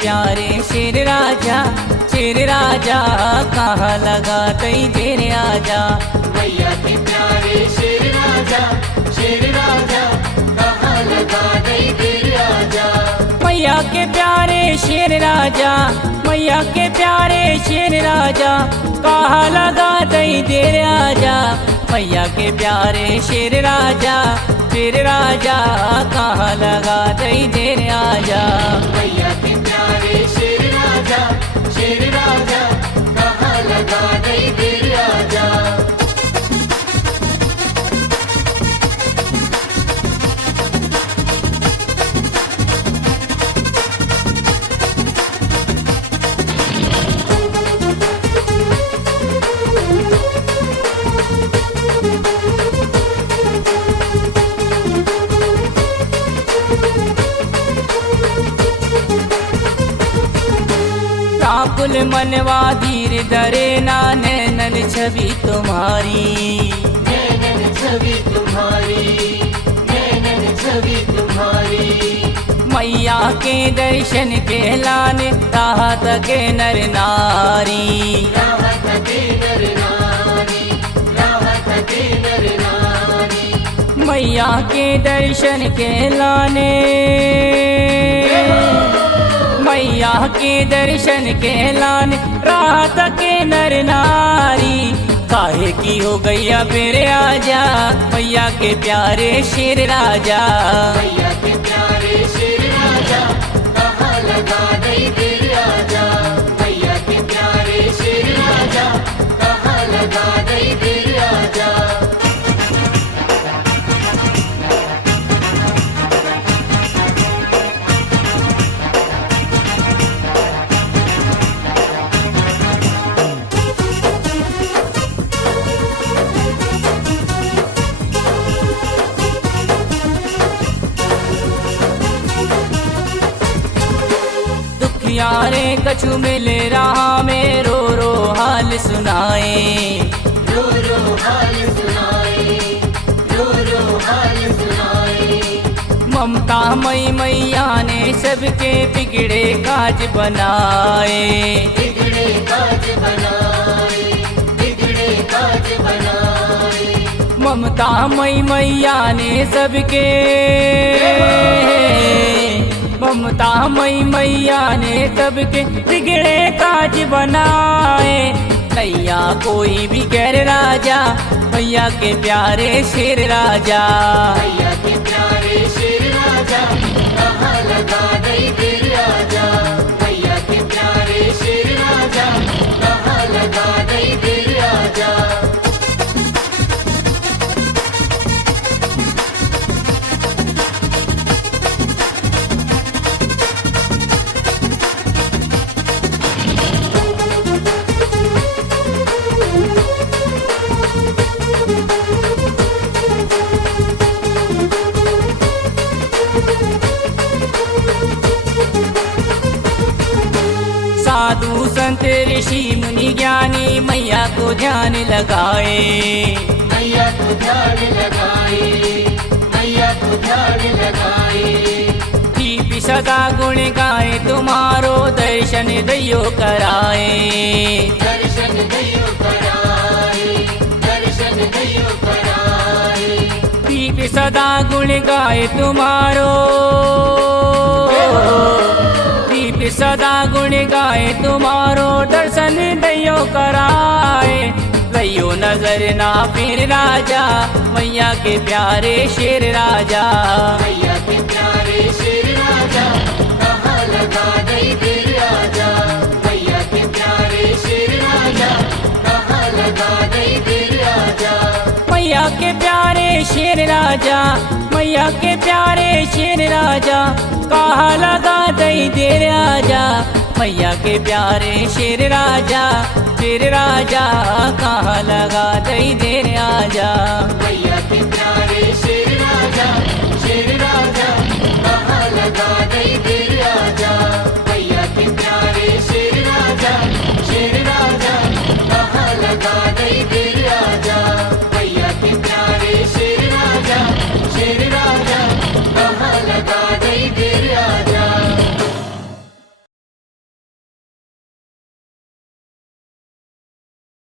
प्यारे शेर राजा कहाँ लगा दई तेरे आजा। मैया के प्यारे शेर राजा कहाँ लगा दई तेरे आजा। मैया के प्यारे शेर राजा कहाँ लगा दई तेरे आजा। मैया के प्यारे शेर राजा कहाँ लगा दई तेरे आजा। मैया के प्यारे शेर राजा कहाँ लगा दई तेरे आजा। व्याकुल मनवा धीर धरे ना नैनन छवि तुम्हारी। मैया के दर्शन के लाने राहत के नर नारी। मैया के दर्शन के लाने मैया के दर्शन के लाने राहत के नर नारी। काहे की हो गैया मेरे आजा मैया के प्यारे शेर राजा। मैया के प्यारे शेर राजा कहाँ लगा दई तेरे आजा। मैया के प्यारे शेर राजा कहाँ लगा दई तेरे आजा। यारे कछु मिले रहा में रो रो हाल सुनाए। रो रो हाल सुनाए। ममता मई मैया ने सबके बिगड़े काज बनाए। बिगड़े काज बनाए। ममता मई मैया ने सबके ममता मई मैया ने सबके बिगड़े काज बनाए। नैया कोई भी गैर राजा मैया के प्यारे शेर राजा। मैया के प्यारे शेर राजा कहाँ लगा दई तेरे आजा। मैया के प्यारे शेर राजा कहाँ लगा दई तेरे आजा। साधु संत ऋषि मुनि ज्ञानी मैया को ध्यान लगाए। मैया को ध्यान लगाए। मैया को ध्यान लगाए। दीप सदा गुण गाए तुम्हारो दर्शन दैयो कराए। दर्शन दैयो कराए। दर्शन दैयो कराए। दीप सदा गुण गाए तुम्हारो दीप सदा गुण गाए तुम्हारो दर्शन दैयो कराए। लइयो नजर ना फिर राजा मैया के प्यारे शेर राजा। मैया के प्यारे शेर राजा कहाँ लगा दई तेरे आजा। मैया के प्यारे शेर राजा कहाँ लगा दई तेरे आजा। मैया के प्यारे शेर राजा मैया के प्यारे शेर राजा कहाँ लगा दई तेरे आजा। मैया के प्यारे शेर राजा कहाँ लगा दई तेरे आजा।